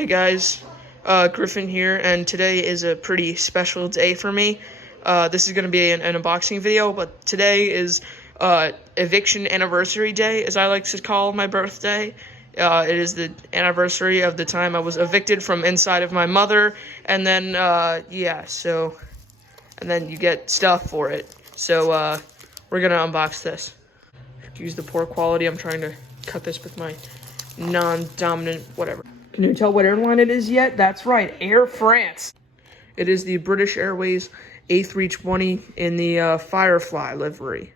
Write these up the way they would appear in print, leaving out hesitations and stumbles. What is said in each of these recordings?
Hey guys, Griffin here, and today is a pretty special day for me. This is going to be an unboxing video, but today is eviction anniversary day, as I like to call my birthday. It is the anniversary of the time I was evicted from inside of my mother, and then, and then you get stuff for it. So, we're going to unbox this. Excuse the poor quality, I'm trying to cut this with my non-dominant whatever. Can you tell what airline it is yet? That's right, Air France. It is the British Airways A320 in the Firefly livery.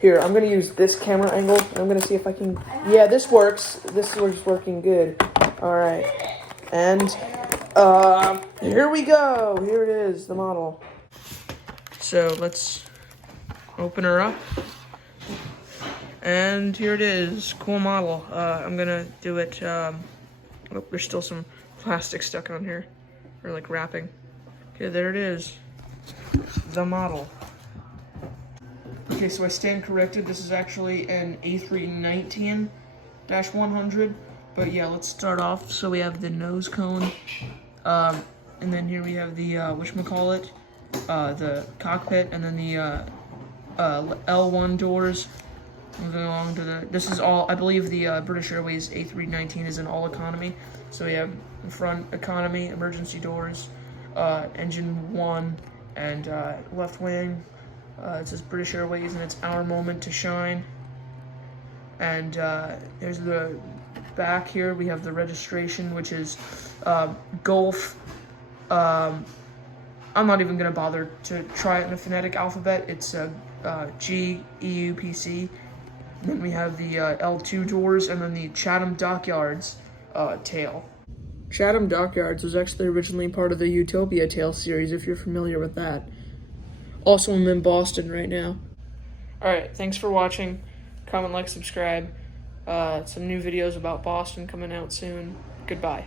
Here, I'm gonna use this camera angle. I'm gonna see if I can. Yeah, this works. This is working good. All right, and here we go. Here it is, the model. So let's open her up. And here it is, cool model. I'm gonna do it, oh, there's still some plastic stuck on here, or like wrapping. Okay, there it is, the model. Okay, so I stand corrected, this is actually an A319-100, but yeah, let's start off. So we have the nose cone, and then here we have the, whatchamacallit, the cockpit, and then the, L1 doors. Moving along to this is all, I believe the British Airways A319 is an all economy. So we have in front economy, emergency doors, engine 1, and left wing. It says British Airways and it's our moment to shine. And there's the back here. We have the registration, which is Gulf. I'm not even going to bother to try it in a phonetic alphabet. It's GEUPC. Then we have the L2 doors, and then the Chatham Dockyards tail. Chatham Dockyards was actually originally part of the Utopia Tale series, if you're familiar with that. Also, I'm in Boston right now. Alright, thanks for watching. Comment, like, subscribe. Some new videos about Boston coming out soon. Goodbye.